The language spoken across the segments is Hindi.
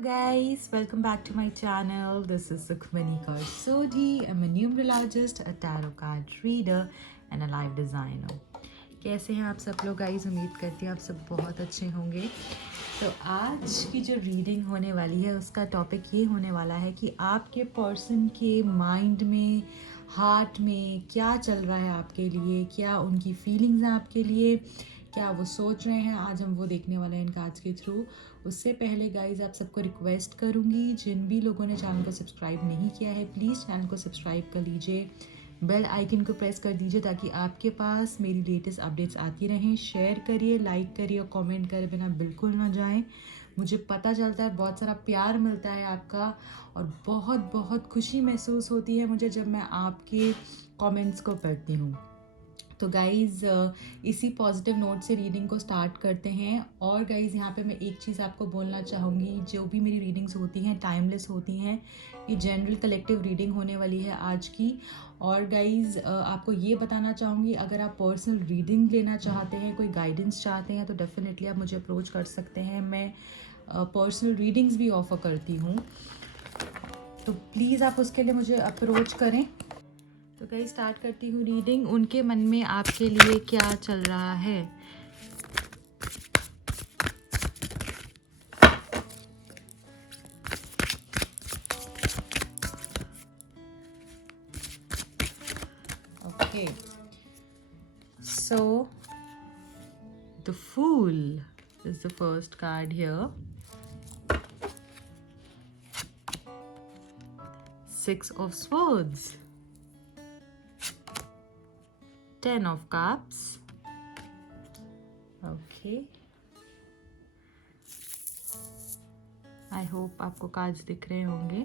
guys, welcome back to my channel. This is Sukhmani Karsodi. I'm a numerologist, a tarot card reader and a life designer. कैसे हैं आप सब लोग गाइस? उम्मीद करती हैं आप सब बहुत अच्छे होंगे। तो आज की जो रीडिंग होने वाली है उसका टॉपिक ये होने वाला है कि आपके पर्सन के माइंड में, हार्ट में क्या चल रहा है आपके लिए, क्या उनकी फीलिंग्स हैं आपके लिए, क्या वो सोच रहे हैं। आज हम वो देखने वाले हैं इन कार्ड्स के थ्रू। उससे पहले गाइज आप सबको रिक्वेस्ट करूँगी, जिन भी लोगों ने चैनल को सब्सक्राइब नहीं किया है प्लीज़ चैनल को सब्सक्राइब कर लीजिए, बेल आइकन को प्रेस कर दीजिए ताकि आपके पास मेरी लेटेस्ट अपडेट्स आती रहें। शेयर करिए, लाइक करिए और कमेंट करे बिना बिल्कुल ना जाएं। मुझे पता चलता है बहुत सारा प्यार मिलता है आपका और बहुत बहुत खुशी महसूस होती है मुझे जब मैं आपके कमेंट्स को पढ़ती हूँ। तो गाइज़ इसी पॉजिटिव नोट से रीडिंग को स्टार्ट करते हैं। और गाइज़ यहाँ पे मैं एक चीज़ आपको बोलना चाहूँगी, जो भी मेरी रीडिंग्स होती हैं टाइमलेस होती हैं। ये जनरल कलेक्टिव रीडिंग होने वाली है आज की। और गाइज़ आपको ये बताना चाहूँगी, अगर आप पर्सनल रीडिंग लेना चाहते हैं, कोई गाइडेंस चाहते हैं तो डेफिनेटली आप मुझे अप्रोच कर सकते हैं। मैं पर्सनल रीडिंग्स भी ऑफ़र करती हूँ, तो प्लीज़ आप उसके लिए मुझे अप्रोच करें। तो गाइस स्टार्ट करती हूँ रीडिंग। उनके मन में आपके लिए क्या चल रहा है? Okay, so the fool is the first card here. 6 of swords, 10 of cups. Okay, I hope आपको कार्ड्स दिख रहे होंगे।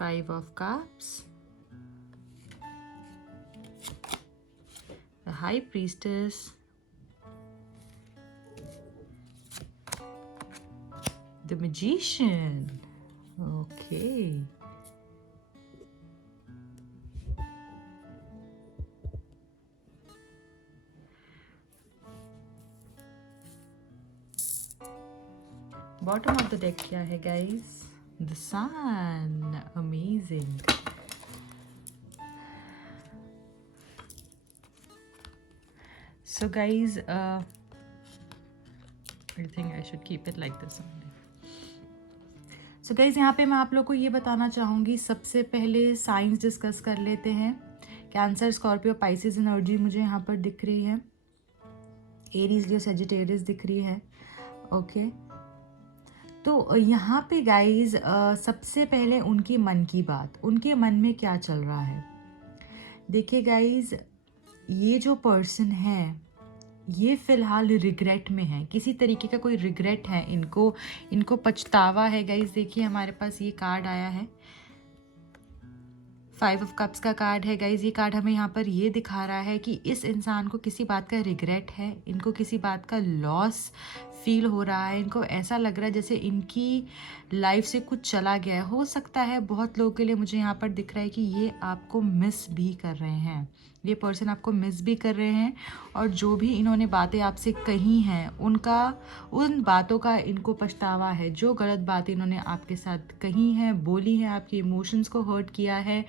5 of cups, the high priestess, the magician. Okay, bottom of the deck क्या है guys? The sun. Amazing. So guys I think I should keep it like this only. So guys यहाँ पे मैं आप लोग को ये बताना चाहूँगी, सबसे पहले साइंस डिस्कस कर लेते हैं। कैंसर, स्कॉर्पियो, पाइसेस एनर्जी मुझे यहाँ पर दिख रही है। एरीज, लियो, सेजिटेरियस दिख रही है। ओके, तो यहाँ पे गाइज सबसे पहले उनके मन की बात, उनके मन में क्या चल रहा है। देखिए गाइज, ये जो पर्सन है ये फिलहाल रिग्रेट में है, किसी तरीके का कोई रिग्रेट है इनको पछतावा है गाइज। देखिए हमारे पास ये कार्ड आया है, 5 ऑफ कप्स का कार्ड है गाइज। ये कार्ड हमें यहाँ पर ये दिखा रहा है कि इस इंसान को किसी बात का रिग्रेट है, इनको किसी बात का लॉस फील हो रहा है। इनको ऐसा लग रहा है जैसे इनकी लाइफ से कुछ चला गया है। हो सकता है बहुत लोगों के लिए मुझे यहाँ पर दिख रहा है कि ये आपको मिस भी कर रहे हैं, ये पर्सन आपको मिस भी कर रहे हैं। और जो भी इन्होंने बातें आपसे कही हैं उन बातों का इनको पछतावा है। जो गलत बात इन्होंने आपके साथ कही हैं, बोली हैं, आपके इमोशंस को हर्ट किया है,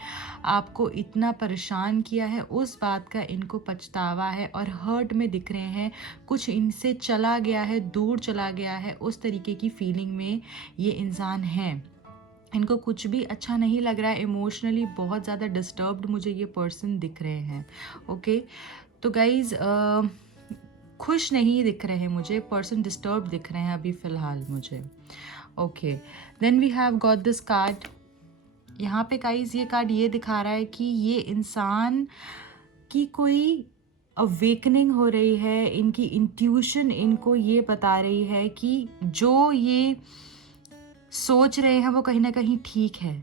आपको इतना परेशान किया है, उस बात का इनको पछतावा है और हर्ट में दिख रहे हैं। कुछ इनसे चला गया है, दूर चला गया है, उस तरीके की फीलिंग में ये इंसान है। इनको कुछ भी अच्छा नहीं लग रहा है, इमोशनली बहुत ज़्यादा डिस्टर्ब्ड मुझे ये पर्सन दिख रहे हैं। ओके, तो गाइज खुश नहीं दिख रहे हैं मुझे, पर्सन डिस्टर्ब दिख रहे हैं अभी फ़िलहाल मुझे। Okay, then we have got this card. यहाँ पे गाइज ये कार्ड ये दिखा रहा है कि ये इंसान की कोई अवेकनिंग हो रही है, इनकी इंट्यूशन इनको ये बता रही है कि जो ये सोच रहे हैं वो कहीं ना कहीं ठीक है।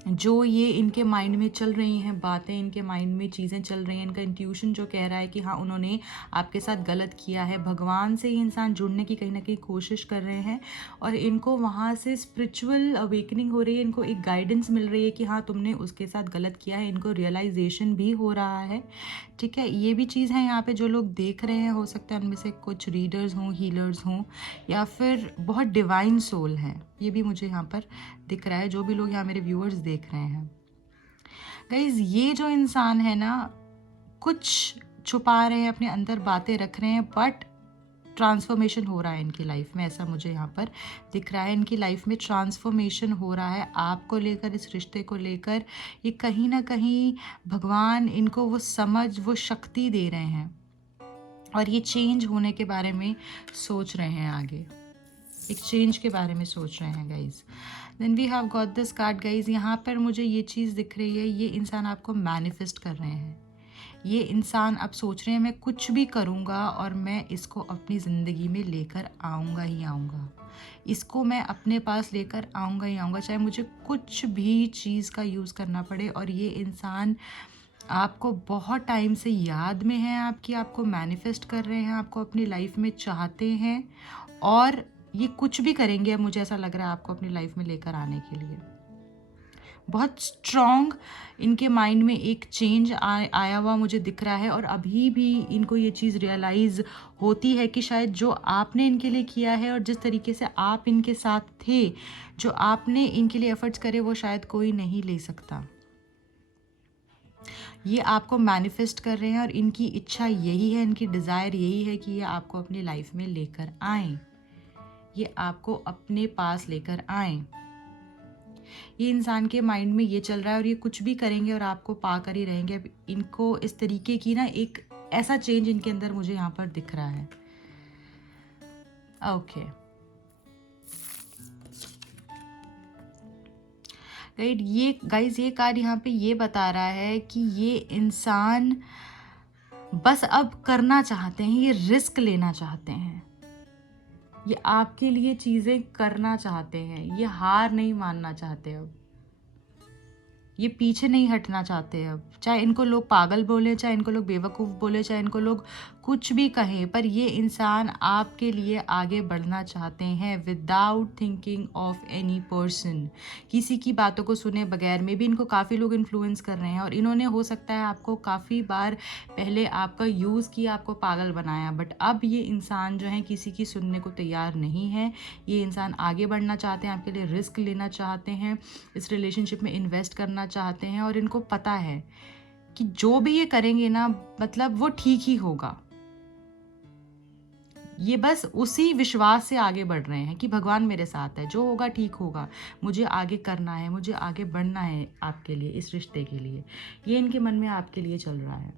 जो ये इनके माइंड में चल रही हैं बातें, इनके माइंड में चीज़ें चल रही हैं, इनका इंट्यूशन जो कह रहा है कि हाँ उन्होंने आपके साथ गलत किया है, भगवान से ये इंसान जुड़ने की कहीं ना कहीं कोशिश कर रहे हैं और इनको वहाँ से स्पिरिचुअल अवेकनिंग हो रही है, इनको एक गाइडेंस मिल रही है कि हाँ तुमने उसके साथ गलत किया है, इनको रियलाइजेशन भी हो रहा है। ठीक है, ये भी चीज़ है यहाँ पे जो लोग देख रहे हैं, हो सकता है उनमें से कुछ रीडर्स हों, हीलर्स हों, या फिर बहुत डिवाइन सोल हैं, ये भी मुझे यहाँ पर दिख रहा है, जो भी लोग यहाँ मेरे व्यूअर्स देख रहे हैं। गाइज ये जो इंसान है ना, कुछ छुपा रहे हैं, अपने अंदर बातें रख रहे हैं, बट ट्रांसफॉर्मेशन हो रहा है इनकी लाइफ में, ऐसा मुझे यहाँ पर दिख रहा है। इनकी लाइफ में ट्रांसफॉर्मेशन हो रहा है आपको लेकर, इस रिश्ते को लेकर। ये कहीं ना कहीं भगवान इनको वो समझ, वो शक्ति दे रहे हैं और ये चेंज होने के बारे में सोच रहे हैं, आगे एक चेंज के बारे में सोच रहे हैं guys. Then we have got this card guys. यहाँ पर मुझे ये चीज़ दिख रही है, ये इंसान आपको मैनिफेस्ट कर रहे हैं। ये इंसान अब सोच रहे हैं मैं कुछ भी करूँगा और मैं इसको अपनी ज़िंदगी में लेकर आऊँगा ही आऊँगा, इसको मैं अपने पास लेकर आऊँगा ही आऊँगा, चाहे मुझे कुछ भी चीज़ का यूज़ करना पड़े। और ये इंसान आपको बहुत टाइम से याद में है, आपकी, आपको मैनिफेस्ट कर रहे हैं, आपको अपनी लाइफ में चाहते हैं और ये कुछ भी करेंगे, अब मुझे ऐसा लग रहा है आपको अपनी लाइफ में लेकर आने के लिए। बहुत स्ट्रॉन्ग इनके माइंड में एक चेंज आया हुआ मुझे दिख रहा है और अभी भी इनको ये चीज़ रियलाइज़ होती है कि शायद जो आपने इनके लिए किया है और जिस तरीके से आप इनके साथ थे, जो आपने इनके लिए एफर्ट्स करे, वो शायद कोई नहीं ले सकता। ये आपको मैनिफेस्ट कर रहे हैं और इनकी इच्छा यही है, इनकी डिज़ायर यही है कि ये आपको अपनी लाइफ में लेकर आएँ, ये आपको अपने पास लेकर आएँ। ये इंसान के माइंड में ये चल रहा है और ये कुछ भी करेंगे और आपको पा कर ही रहेंगे। अब इनको इस तरीके की ना एक ऐसा चेंज इनके अंदर मुझे यहाँ पर दिख रहा है। ओके राइट, ये गाइज ये कार्ड यहाँ पे ये बता रहा है कि ये इंसान बस अब करना चाहते हैं, ये रिस्क लेना चाहते हैं, ये आपके लिए चीज़ें करना चाहते हैं, ये हार नहीं मानना चाहते, अब ये पीछे नहीं हटना चाहते। अब चाहे इनको लोग पागल बोले, चाहे इनको लोग बेवकूफ़ बोले, चाहे इनको लोग कुछ भी कहें, पर ये इंसान आपके लिए आगे बढ़ना चाहते हैं without thinking of any person. किसी की बातों को सुने बगैर में भी इनको काफ़ी लोग इन्फ्लुएंस कर रहे हैं और इन्होंने हो सकता है आपको काफ़ी बार पहले आपका यूज़ किया, आपको पागल बनाया, बट अब ये इंसान जो है किसी की सुनने को तैयार नहीं है। ये इंसान आगे बढ़ना चाहते हैं, आपके लिए रिस्क लेना चाहते हैं, इस रिलेशनशिप में इन्वेस्ट करना चाहते हैं और इनको पता है कि जो भी ये करेंगे ना, मतलब वो ठीक ही होगा। ये बस उसी विश्वास से आगे बढ़ रहे हैं कि भगवान मेरे साथ है, जो होगा ठीक होगा, मुझे आगे करना है, मुझे आगे बढ़ना है आपके लिए, इस रिश्ते के लिए। ये इनके मन में आपके लिए चल रहा है।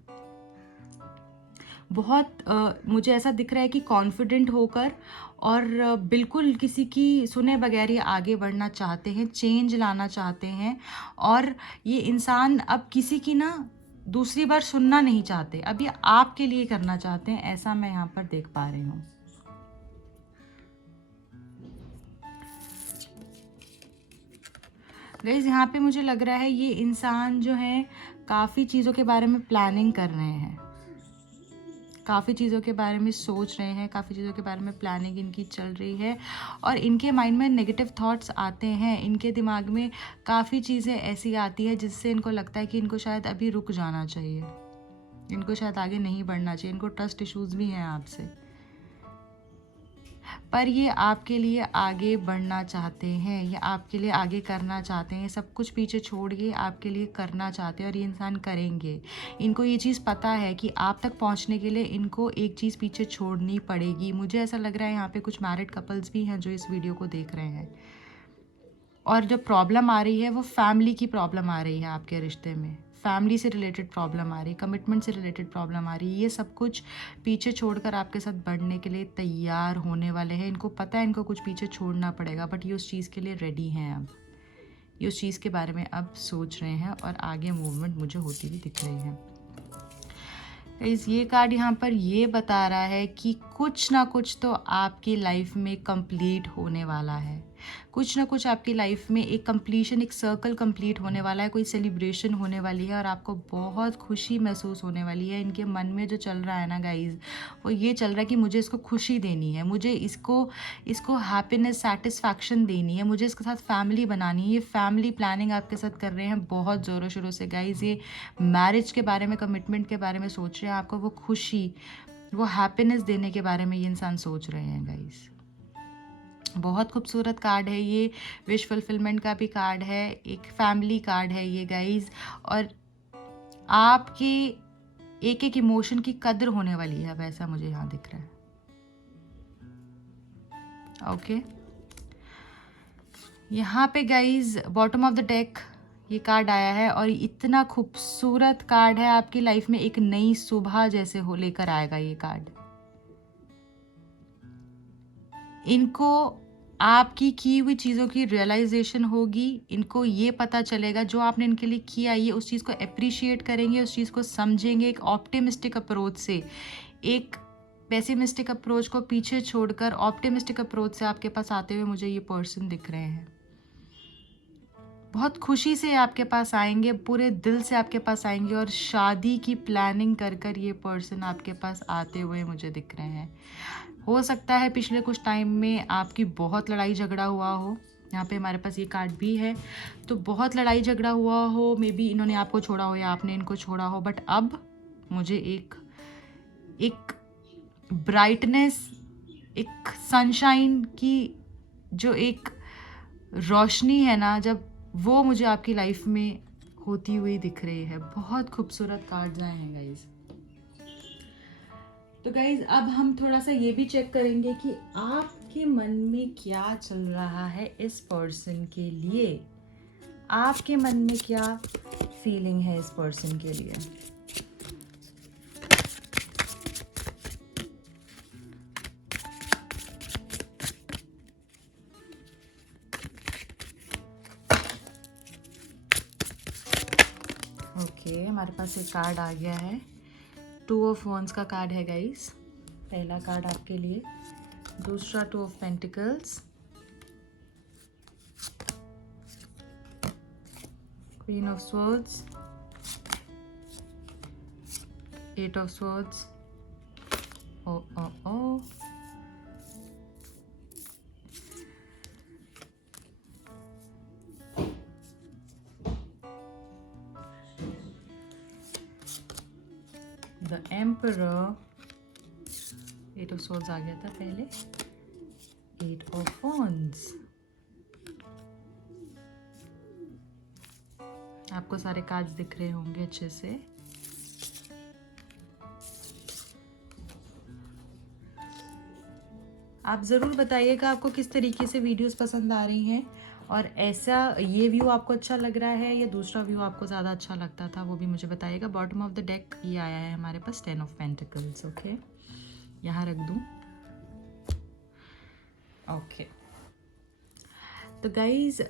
बहुत मुझे ऐसा दिख रहा है कि कॉन्फिडेंट होकर और बिल्कुल किसी की सुने बगैर ये आगे बढ़ना चाहते हैं, चेंज लाना चाहते हैं और ये इंसान अब किसी की ना दूसरी बार सुनना नहीं चाहते, अब ये आपके लिए करना चाहते हैं, ऐसा मैं यहाँ पर देख पा रही हूँ। गाइस यहाँ पे मुझे लग रहा है ये इंसान जो है काफ़ी चीज़ों के बारे में प्लानिंग कर रहे हैं, काफ़ी चीज़ों के बारे में सोच रहे हैं, काफ़ी चीज़ों के बारे में प्लानिंग इनकी चल रही है और इनके माइंड में नेगेटिव थॉट्स आते हैं, इनके दिमाग में काफ़ी चीज़ें ऐसी आती है जिससे इनको लगता है कि इनको शायद अभी रुक जाना चाहिए, इनको शायद आगे नहीं बढ़ना चाहिए, इनको ट्रस्ट इश्यूज़ भी हैं आपसे, पर ये आपके लिए आगे बढ़ना चाहते हैं, ये आपके लिए आगे करना चाहते हैं, सब कुछ पीछे छोड़ के आपके लिए करना चाहते हैं और ये इंसान करेंगे। इनको ये चीज़ पता है कि आप तक पहुंचने के लिए इनको एक चीज़ पीछे छोड़नी पड़ेगी। मुझे ऐसा लग रहा है यहाँ पे कुछ मैरिड कपल्स भी हैं जो इस वीडियो को देख रहे हैं और जो प्रॉब्लम आ रही है वो फैमिली की प्रॉब्लम आ रही है, आपके रिश्ते में फैमिली से रिलेटेड प्रॉब्लम आ रही है, कमिटमेंट से रिलेटेड प्रॉब्लम आ रही है, ये सब कुछ पीछे छोड़कर आपके साथ बढ़ने के लिए तैयार होने वाले हैं। इनको पता है इनको कुछ पीछे छोड़ना पड़ेगा, बट ये उस चीज़ के लिए रेडी हैं, अब ये उस चीज़ के बारे में अब सोच रहे हैं और आगे मूवमेंट मुझे होती हुई दिख रही है। इस ये कार्ड यहाँ पर ये बता रहा है कि कुछ ना कुछ तो आपकी लाइफ में कंप्लीट होने वाला है, कुछ ना कुछ आपकी लाइफ में एक कंप्लीशन, एक सर्कल कंप्लीट होने वाला है, कोई सेलिब्रेशन होने वाली है और आपको बहुत खुशी महसूस होने वाली है। इनके मन में जो चल रहा है ना गाइज, वो ये चल रहा है कि मुझे इसको खुशी देनी है, मुझे इसको हैप्पीनेस, सेटिस्फैक्शन देनी है, मुझे इसके साथ फैमिली बनानी है। ये फैमिली प्लानिंग आपके साथ कर रहे हैं बहुत ज़ोरों शोरों से गाइज। ये मैरिज के बारे में, कमिटमेंट के बारे में सोच रहे हैं, आपको वो खुशी, वो हैप्पीनेस देने के बारे में ये इंसान सोच रहे हैं गाइज। बहुत खूबसूरत कार्ड है ये, विश फुलफिलमेंट का भी कार्ड है, एक फैमिली कार्ड है ये गाइज। और आपकी एक एक इमोशन की कदर होने वाली है, वैसा मुझे यहाँ दिख रहा है। ओके, यहाँ पे guys bottom of the deck ये कार्ड आया है और इतना खूबसूरत कार्ड है, आपकी लाइफ में एक नई सुबह जैसे हो लेकर आएगा ये कार्ड। इनको आपकी की हुई चीज़ों की रियलाइजेशन होगी, इनको ये पता चलेगा जो आपने इनके लिए किया, ये उस चीज़ को अप्रिशिएट करेंगे, उस चीज़ को समझेंगे एक ऑप्टिमिस्टिक अप्रोच से। एक पेसिमिस्टिक अप्रोच को पीछे छोड़कर ऑप्टिमिस्टिक अप्रोच से आपके पास आते हुए मुझे ये पर्सन दिख रहे हैं। बहुत खुशी से आपके पास आएंगे, पूरे दिल से आपके पास आएंगे और शादी की प्लानिंग कर कर ये पर्सन आपके पास आते हुए मुझे दिख रहे हैं। हो सकता है पिछले कुछ टाइम में आपकी बहुत लड़ाई झगड़ा हुआ हो, यहाँ पे हमारे पास ये कार्ड भी है, तो बहुत लड़ाई झगड़ा हुआ हो, मे बी इन्होंने आपको छोड़ा हो या आपने इनको छोड़ा हो, बट अब मुझे एक ब्राइटनेस, एक सनशाइन की जो एक रोशनी है ना, जब वो मुझे आपकी लाइफ में होती हुई दिख रही है। बहुत खूबसूरत कार्ड्स आए हैं गाइज। तो गाइज अब हम थोड़ा सा ये भी चेक करेंगे कि आपके मन में क्या चल रहा है इस पर्सन के लिए। आपके मन में क्या फीलिंग है इस पर्सन के लिए। ओके, हमारे पास एक कार्ड आ गया है, 2 ऑफ वॉन्ड्स का कार्ड है गाइस। पहला कार्ड आपके लिए, दूसरा 2 of pentacles, queen of swords, 8 of swords, ओ द एम्परर, 8 ऑफ स्वॉर्ड्स आ गया था पहले, 8 ऑफ वॉन्ड्स। आपको सारे कार्ड्स दिख रहे होंगे अच्छे से। आप ज़रूर बताइएगा आपको किस तरीके से वीडियोस पसंद आ रही हैं, और ऐसा ये व्यू आपको अच्छा लग रहा है या दूसरा व्यू आपको ज़्यादा अच्छा लगता था, वो भी मुझे बताइएगा। बॉटम ऑफ द डेक ये आया है हमारे पास, 10 ऑफ पेंटिकल्स। ओके, यहाँ रख दूँ। ओके, तो गाइज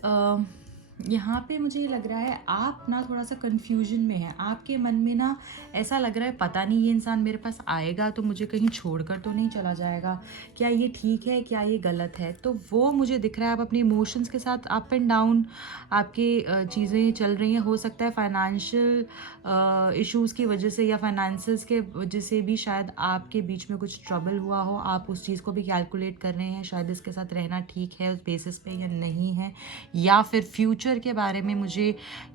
यहाँ पे मुझे ये लग रहा है आप ना थोड़ा सा कंफ्यूजन में है। आपके मन में ना ऐसा लग रहा है पता नहीं ये इंसान मेरे पास आएगा तो मुझे कहीं छोड़कर तो नहीं चला जाएगा, क्या ये ठीक है, क्या ये गलत है। तो वो मुझे दिख रहा है, आप अपने इमोशंस के साथ अप एंड डाउन आपके चीज़ें चल रही हैं। हो सकता है फाइनेंशियल इश्यूज़ की वजह से या फाइनेंसेस के वजह से भी शायद आपके बीच में कुछ ट्रबल हुआ हो। आप उस चीज़ को भी कैलकुलेट कर रहे हैं, शायद इसके साथ रहना ठीक है उस बेसिस पे या नहीं है, या फिर फ्यूचर के बारे में मुझे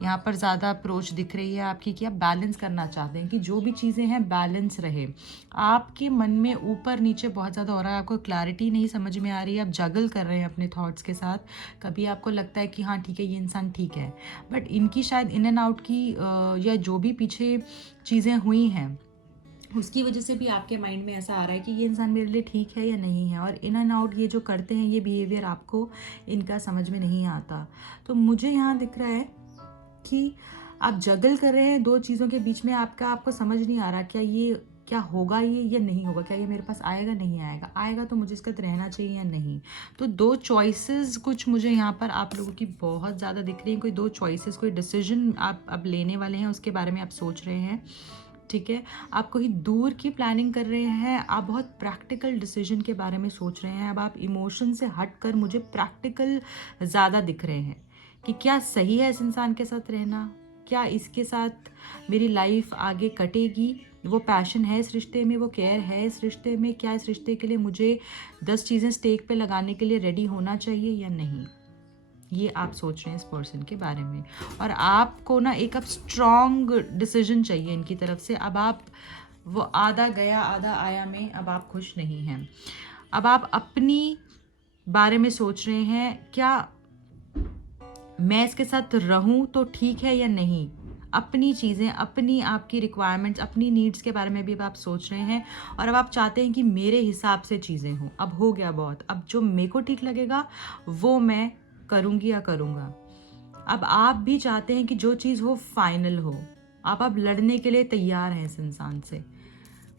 यहाँ पर ज़्यादा अप्रोच दिख रही है आपकी कि आप बैलेंस करना चाहते हैं कि जो भी चीज़ें हैं बैलेंस रहे। आपके मन में ऊपर नीचे बहुत ज़्यादा हो रहा है, आपको क्लैरिटी नहीं समझ में आ रही है, आप जगल कर रहे हैं अपने थॉट्स के साथ। कभी आपको लगता है कि हाँ ठीक है ये इंसान ठीक है, बट इनकी शायद इन एंड आउट की या जो भी पीछे चीज़ें हुई हैं उसकी वजह से भी आपके माइंड में ऐसा आ रहा है कि ये इंसान मेरे लिए ठीक है या नहीं है। और इन एंड आउट ये जो करते हैं ये बिहेवियर आपको इनका समझ में नहीं आता। तो मुझे यहाँ दिख रहा है कि आप जगल कर रहे हैं दो चीज़ों के बीच में, आपको समझ नहीं आ रहा क्या होगा ये या नहीं होगा, क्या ये मेरे पास आएगा नहीं आएगा, आएगा तो मुझे इसका रहना चाहिए या नहीं। तो दो चॉइसेस कुछ मुझे यहाँ पर आप लोगों की बहुत ज़्यादा दिख रही हैं। कोई दो चॉइसेस, कोई डिसीजन आप अब लेने वाले हैं, उसके बारे में आप सोच रहे हैं। ठीक है, आप कहीं दूर की प्लानिंग कर रहे हैं, आप बहुत प्रैक्टिकल डिसीजन के बारे में सोच रहे हैं। अब आप इमोशन से हट कर मुझे प्रैक्टिकल ज़्यादा दिख रहे हैं कि क्या सही है इस इंसान के साथ रहना, क्या इसके साथ मेरी लाइफ आगे कटेगी, वो पैशन है इस रिश्ते में, वो केयर है इस रिश्ते में, क्या इस रिश्ते के लिए मुझे 10 चीज़ें स्टेक पे लगाने के लिए रेडी होना चाहिए या नहीं। ये आप सोच रहे हैं इस पर्सन के बारे में, और आपको ना एक अब स्ट्रॉन्ग डिसीजन चाहिए इनकी तरफ से। अब आप वो आधा गया आधा आया में अब आप खुश नहीं हैं। अब आप अपनी बारे में सोच रहे हैं, क्या मैं इसके साथ रहूं तो ठीक है या नहीं। अपनी चीज़ें, अपनी आपकी रिक्वायरमेंट्स, अपनी नीड्स के बारे में भी अब आप सोच रहे हैं, और अब आप चाहते हैं कि मेरे हिसाब से चीज़ें हों। अब हो गया बहुत, अब जो मेरे को ठीक लगेगा वो मैं करूँगी या करूँगा। अब आप भी चाहते हैं कि जो चीज़ हो फाइनल हो। आप अब लड़ने के लिए तैयार हैं इस इंसान से।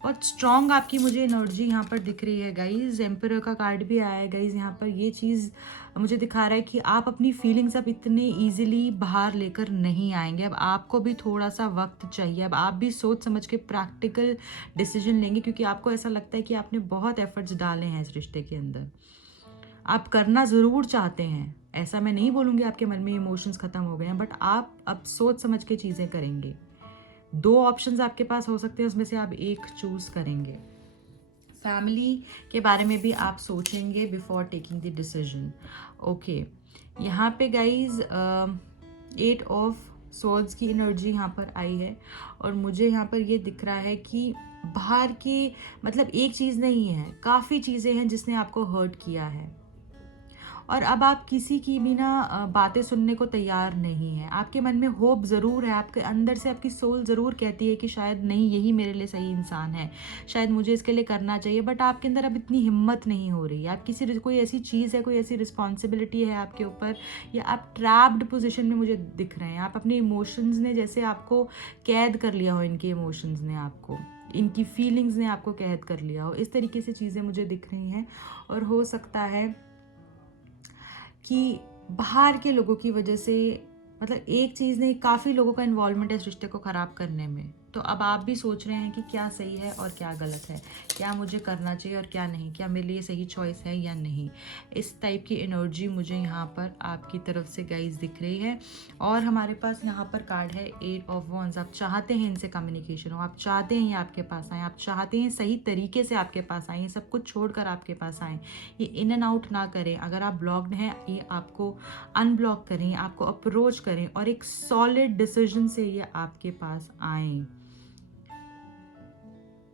बहुत स्ट्रॉन्ग आपकी मुझे एनर्जी यहाँ पर दिख रही है गाइज। एम्परर का कार्ड भी आया है गाइज। यहाँ पर ये चीज़ मुझे दिखा रहा है कि आप अपनी फीलिंग्स अब इतने इजीली बाहर लेकर नहीं आएंगे। अब आपको भी थोड़ा सा वक्त चाहिए। अब आप भी सोच समझ के प्रैक्टिकल डिसीजन लेंगे, क्योंकि आपको ऐसा लगता है कि आपने बहुत एफर्ट्स डाले हैं इस रिश्ते के अंदर। आप करना ज़रूर चाहते हैं, ऐसा मैं नहीं बोलूँगी आपके मन में इमोशंस ख़त्म हो गए हैं, बट आप अब सोच समझ के चीज़ें करेंगे। 2 ऑप्शंस आपके पास हो सकते हैं, उसमें से आप एक चूज़ करेंगे। फैमिली के बारे में भी आप सोचेंगे before taking the decision. Okay, यहाँ पे गाइज 8 ऑफ स्वॉर्ड्स की एनर्जी यहाँ पर आई है, और मुझे यहाँ पर ये दिख रहा है कि बाहर की मतलब एक चीज़ नहीं है, काफ़ी चीज़ें हैं जिसने आपको हर्ट किया है, और अब आप किसी की भी ना बातें सुनने को तैयार नहीं है। आपके मन में होप ज़रूर है, आपके अंदर से आपकी सोल ज़रूर कहती है कि शायद नहीं, यही मेरे लिए सही इंसान है, शायद मुझे इसके लिए करना चाहिए, बट आपके अंदर अब इतनी हिम्मत नहीं हो रही। आप कोई ऐसी चीज़ है, कोई ऐसी रिस्पॉन्सिबिलिटी है आपके ऊपर, या आप ट्रैप्ड पोजिशन में मुझे दिख रहे हैं। आप अपने इमोशंस ने जैसे आपको कैद कर लिया हो, इनके इमोशंस ने आपको, इनकी फीलिंग्स ने आपको कैद कर लिया हो, इस तरीके से चीज़ें मुझे दिख रही हैं। और हो सकता है कि बाहर के लोगों की वजह से, मतलब एक चीज़ नहीं, काफ़ी लोगों का इन्वॉल्वमेंट है इस रिश्ते को ख़राब करने में। तो अब आप भी सोच रहे हैं कि क्या सही है और क्या गलत है, क्या मुझे करना चाहिए और क्या नहीं, क्या मेरे लिए सही चॉइस है या नहीं। इस टाइप की एनर्जी मुझे यहाँ पर आपकी तरफ से गाइस दिख रही है। और हमारे पास यहाँ पर कार्ड है 8 ऑफ वॉन्ड्स। आप चाहते हैं इनसे कम्युनिकेशन हो, आप चाहते हैं ये आपके पास आए, आप चाहते हैं सही तरीके से आपके पास आए, ये सब कुछ छोड़कर आपके पास आए, ये इन एंड आउट ना करें। अगर आप ब्लॉक्ड हैं, ये आपको अनब्लॉक करें, आपको अप्रोच करें, और एक सॉलिड डिसीजन से ये आपके पास आएँ,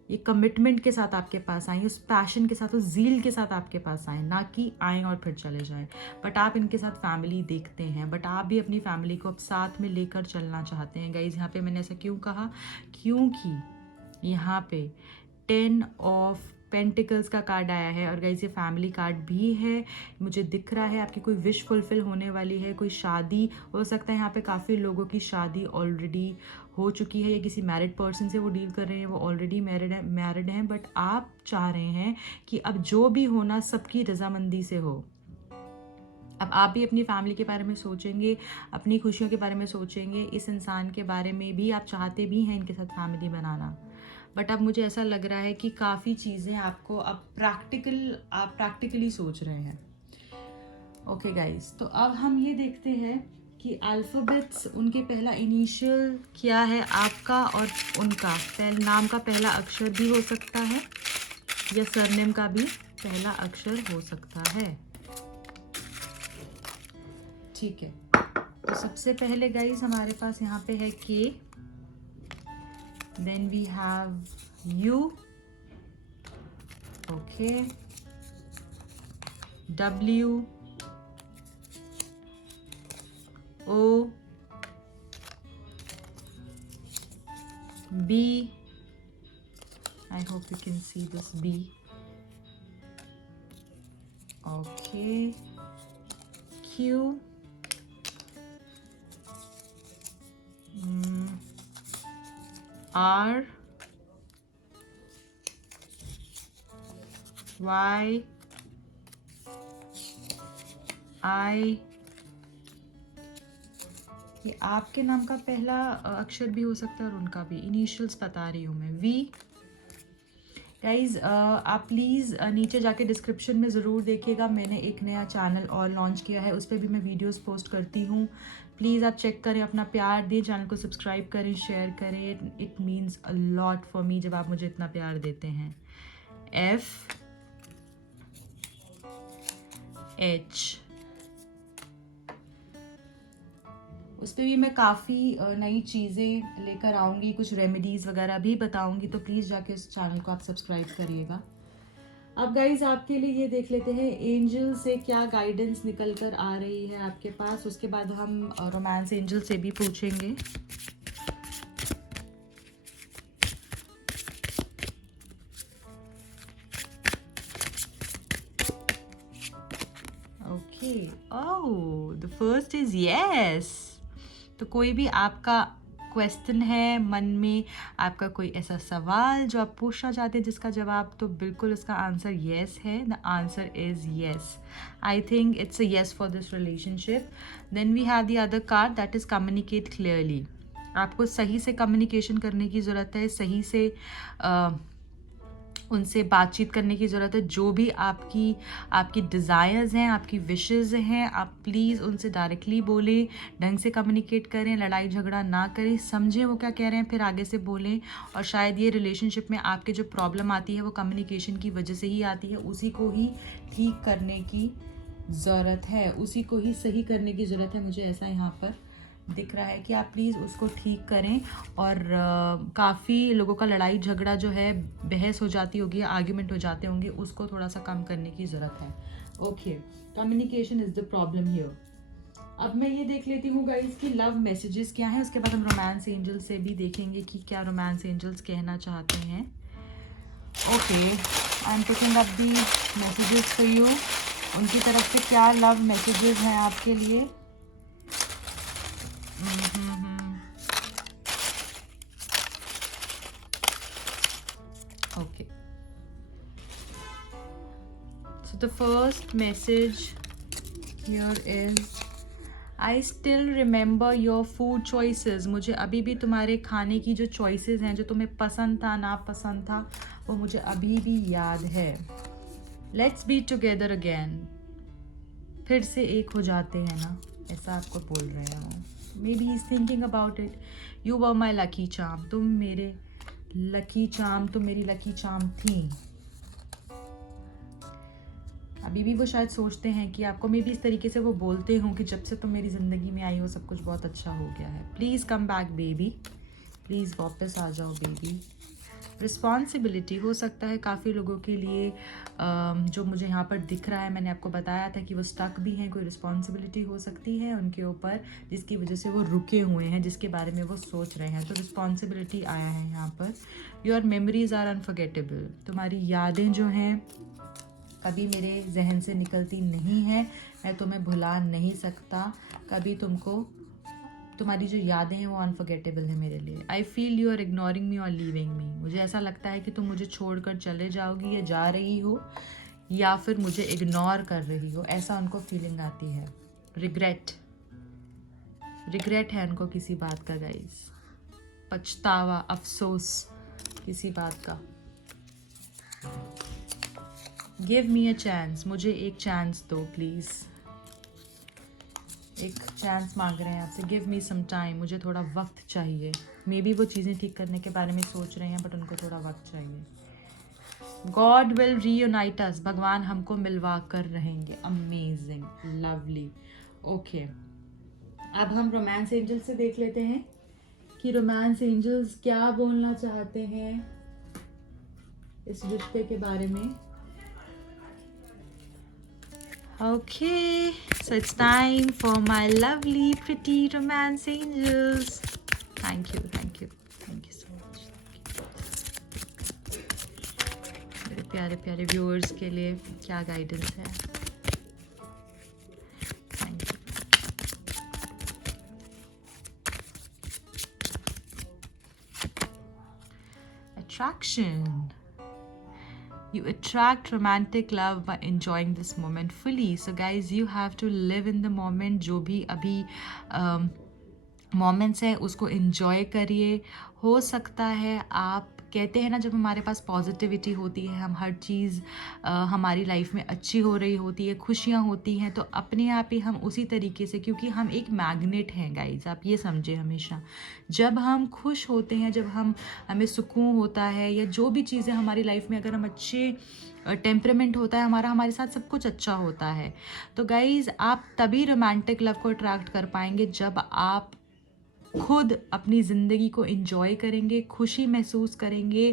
ये कमिटमेंट के साथ आपके पास आए, उस पैशन के साथ, उस ज़ील के साथ आपके पास आए, ना कि आए और फिर चले जाएं। बट आप इनके साथ फैमिली देखते हैं, बट आप भी अपनी फैमिली को अब साथ में लेकर चलना चाहते हैं गाइज। यहाँ पे मैंने ऐसा क्यों कहा, क्योंकि यहाँ पे 10 ऑफ पेंटिकल्स का कार्ड आया है, और गाइज ये फैमिली कार्ड भी है। मुझे दिख रहा है आपकी कोई विश फुलफिल होने वाली है, कोई शादी हो सकता है। यहाँ पे काफ़ी लोगों की शादी ऑलरेडी हो चुकी है, या किसी मैरिड पर्सन से वो डील कर रहे हैं, वो ऑलरेडी मैरिड हैं, बट आप चाह रहे हैं कि अब जो भी होना सबकी रजामंदी से हो। अब आप भी अपनी फैमिली के बारे में सोचेंगे, अपनी खुशियों के बारे में सोचेंगे, इस इंसान के बारे में भी आप चाहते भी हैं इनके साथ फैमिली बनाना। बट अब मुझे ऐसा लग रहा है कि काफ़ी चीज़ें आपको अब आप प्रैक्टिकली सोच रहे हैं। ओके गाइस, तो अब हम ये देखते हैं कि अल्फ़ाबेट्स, उनके पहला इनिशियल क्या है आपका और उनका। नाम का पहला अक्षर भी हो सकता है, या सरनेम का भी पहला अक्षर हो सकता है। ठीक है, तो सबसे पहले गाइस हमारे पास यहाँ पे है के, then we have U, okay, W, O, B, I hope you can see this B, okay, Q, R, Y, I, कि आपके नाम का पहला अक्षर भी हो सकता है और उनका भी। इनिशियल्स बता रही हूँ मैं, वी। गाइज़ आप प्लीज़ नीचे जाके डिस्क्रिप्शन में ज़रूर देखिएगा, मैंने एक नया चैनल और लॉन्च किया है, उस पर भी मैं वीडियोस पोस्ट करती हूँ। प्लीज़ आप चेक करें, अपना प्यार दें, चैनल को सब्सक्राइब करें, शेयर करें। It means a lot for me जब आप मुझे इतना प्यार देते हैं। एफ एच, उस पर भी मैं काफ़ी नई चीज़ें लेकर आऊँगी, कुछ रेमेडीज़ वगैरह भी बताऊँगी, तो प्लीज़ जाके उस चैनल को आप सब्सक्राइब करिएगा। अब गाइज आपके लिए ये देख लेते हैं एंजल से क्या गाइडेंस निकल कर आ रही है आपके पास, उसके बाद हम रोमांस एंजल से भी पूछेंगे। Okay, oh the first is yes. तो कोई भी आपका क्वेश्चन है मन में, आपका कोई ऐसा सवाल जो आप पूछना चाहते हैं जिसका जवाब, तो बिल्कुल इसका आंसर येस है। The answer is yes. I think it's a yes for this relationship. Then we have the other card that is communicate clearly. आपको सही से कम्युनिकेशन करने की ज़रूरत है, सही से उनसे बातचीत करने की ज़रूरत है। जो भी आपकी डिज़ायर्स हैं, आपकी विशेज़ हैं, आप प्लीज़ उनसे डायरेक्टली बोलें, ढंग से कम्युनिकेट करें, लड़ाई झगड़ा ना करें, समझें वो क्या कह रहे हैं, फिर आगे से बोलें। और शायद ये रिलेशनशिप में आपके जो प्रॉब्लम आती है वो कम्युनिकेशन की वजह से ही आती है, उसी को ही ठीक करने की ज़रूरत है, उसी को ही सही करने की ज़रूरत है। मुझे ऐसा यहाँ पर दिख रहा है कि आप प्लीज़ उसको ठीक करें। और काफ़ी लोगों का लड़ाई झगड़ा जो है, बहस हो जाती होगी, आर्ग्यूमेंट हो जाते होंगे, उसको थोड़ा सा कम करने की ज़रूरत है। Okay, communication is the problem here. अब मैं ये देख लेती हूँ गाइस कि लव मैसेजेस क्या हैं, उसके बाद हम रोमांस एंजल से भी देखेंगे कि क्या रोमांस एंजल्स कहना चाहते हैं। Okay, I am picking up the messages for you. उनकी तरफ से क्या लव मैसेजेस हैं आपके लिए। Okay. So the first message here is I still remember your food choices. मुझे अभी भी तुम्हारे खाने की जो choices हैं, जो तुम्हें पसंद था ना पसंद था, वो मुझे अभी भी याद है। Let's be together again. फिर से एक हो जाते हैं ना, ऐसा आपको बोल रहे हैं वो। Maybe he's thinking about it. You were my lucky charm. तुम मेरे लकी चार्म, तुम मेरी लकी चार्म थी। अभी भी वो शायद सोचते हैं कि आपको, मे भी इस तरीके से वो बोलते हों कि जब से तुम मेरी ज़िंदगी में आई हो सब कुछ बहुत अच्छा हो गया है। Please come back baby, please वापस आ जाओ बेबी। रिस्पॉन्सिबिलिटी हो सकता है काफ़ी लोगों के लिए, जो मुझे यहाँ पर दिख रहा है, मैंने आपको बताया था कि वो स्टक भी हैं, कोई रिस्पॉन्सिबिलिटी हो सकती है उनके ऊपर जिसकी वजह से वो रुके हुए हैं, जिसके बारे में वो सोच रहे हैं। तो रिस्पॉन्सिबिलिटी आया है यहाँ पर। Your memories are unforgettable. तुम्हारी यादें जो हैं कभी मेरे जहन से निकलती नहीं है, मैं तुम्हें भुला नहीं सकता कभी। तुम्हारी जो यादें हैं वो अनफॉरगेटेबल है मेरे लिए। I feel you are ignoring me और लीविंग मी। मुझे ऐसा लगता है कि तुम मुझे छोड़कर चले जाओगी, या जा रही हो, या फिर मुझे इग्नोर कर रही हो, ऐसा उनको फीलिंग आती है। रिग्रेट है उनको किसी बात का गाइस, पछतावा, अफसोस किसी बात का। गिव मी अ चांस, मुझे एक चांस दो प्लीज़। एक चांस मांग रहे हैं आपसे। गिव मी सम टाइम, मुझे थोड़ा वक्त चाहिए। मे बी वो चीज़ें ठीक करने के बारे में सोच रहे हैं, बट उनको थोड़ा वक्त चाहिए। गॉड विल रीयूनाइट अस, भगवान हमको मिलवा कर रहेंगे। Amazing, lovely. ओके, अब हम रोमांस एंजल से देख लेते हैं कि रोमांस एंजल्स क्या बोलना चाहते हैं इस रिश्ते के बारे में। Okay, so it's time for my lovely, pretty romance angels. Thank you so much. मेरे प्यारे प्यारे व्यूअर्स के लिए क्या गाइडेंस है। Thank you. Attraction. You attract romantic love by enjoying this moment fully. So guys, you have to live in the moment. जो भी अभी मोमेंट्स हैं उसको एंजॉय करिए। हो सकता है आप कहते हैं ना, जब हमारे पास पॉजिटिविटी होती है, हम हर चीज़ हमारी लाइफ में अच्छी हो रही होती है, खुशियाँ होती हैं, तो अपने आप ही हम उसी तरीके से, क्योंकि हम एक मैग्नेट हैं गाइज, आप ये समझे हमेशा। जब हम खुश होते हैं, जब हमें सुकून होता है, या जो भी चीज़ें हमारी लाइफ में, अगर हम अच्छे टेम्परामेंट होता है हमारा, हमारे साथ सब कुछ अच्छा होता है, तो गाइज आप तभी रोमांटिक लव को अट्रैक्ट कर पाएंगे जब आप खुद अपनी ज़िंदगी को एंजॉय करेंगे, खुशी महसूस करेंगे।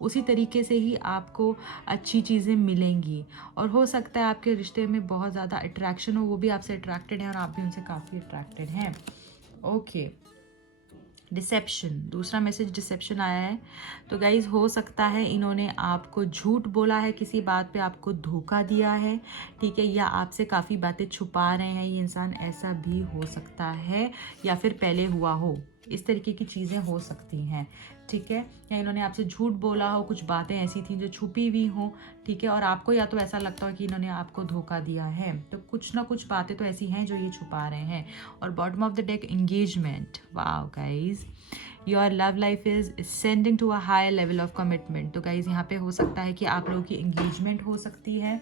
उसी तरीके से ही आपको अच्छी चीज़ें मिलेंगी। और हो सकता है आपके रिश्ते में बहुत ज़्यादा अट्रैक्शन हो, वो भी आपसे अट्रैक्टेड हैं और आप भी उनसे काफ़ी अट्रैक्टेड हैं। ओके, डिसेप्शन, दूसरा मैसेज डिसेप्शन आया है। तो गाइज हो सकता है इन्होंने आपको झूठ बोला है, किसी बात पे आपको धोखा दिया है, ठीक है, या आपसे काफ़ी बातें छुपा रहे हैं ये इंसान, ऐसा भी हो सकता है, या फिर पहले हुआ हो, इस तरीके की चीज़ें हो सकती हैं, ठीक है। या इन्होंने आपसे झूठ बोला हो, कुछ बातें ऐसी थी जो छुपी हुई हो, ठीक है, और आपको या तो ऐसा लगता हो कि इन्होंने आपको धोखा दिया है, तो कुछ ना कुछ बातें तो ऐसी हैं जो ये छुपा रहे हैं। और bottom of the deck engagement, wow guys, your love life is ascending to a higher level of commitment. तो गाइज यहाँ पे हो सकता है कि आप लोगों की एंगेजमेंट हो सकती है,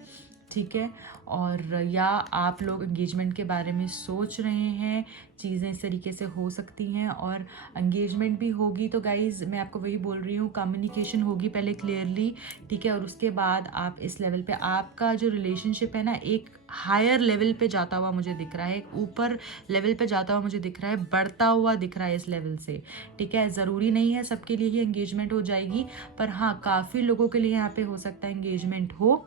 ठीक है, और या आप लोग एंगेजमेंट के बारे में सोच रहे हैं, चीज़ें इस तरीके से हो सकती हैं। और एंगेजमेंट भी होगी तो गाइज़ मैं आपको वही बोल रही हूँ, कम्युनिकेशन होगी पहले क्लियरली, ठीक है, और उसके बाद आप इस लेवल पे, आपका जो रिलेशनशिप है ना, एक हायर लेवल पे जाता हुआ मुझे दिख रहा है, एक ऊपर लेवल पे जाता हुआ मुझे दिख रहा है, बढ़ता हुआ दिख रहा है इस लेवल से, ठीक है। ज़रूरी नहीं है सबके लिए ही एंगेजमेंट हो जाएगी, पर हाँ काफ़ी लोगों के लिए यहाँ पे हो सकता है एंगेजमेंट हो,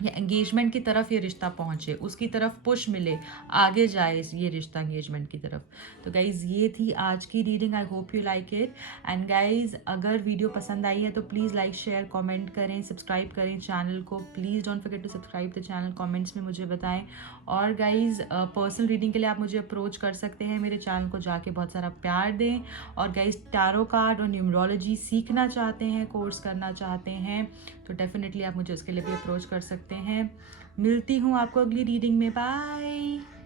या एंगेजमेंट की तरफ ये रिश्ता पहुंचे, उसकी तरफ पुश मिले, आगे जाए ये रिश्ता एंगेजमेंट की तरफ। तो गाइज़ ये थी आज की reading, I hope you like it. And guys अगर वीडियो पसंद आई है तो प्लीज़ लाइक शेयर कमेंट करें, सब्सक्राइब करें चैनल को, please don't forget to subscribe the channel, comments में मुझे बताएं। और गाइज़ पर्सनल रीडिंग के लिए आप मुझे अप्रोच कर सकते हैं, मेरे चैनल को जाके बहुत सारा प्यार दें। और गाइज़ टैरो कार्ड और न्यूमरोलॉजी सीखना चाहते हैं, कोर्स करना चाहते हैं, तो डेफिनेटली आप मुझे उसके लिए भी अप्रोच कर सकते हैं। मिलती हूँ आपको अगली रीडिंग में, बाय।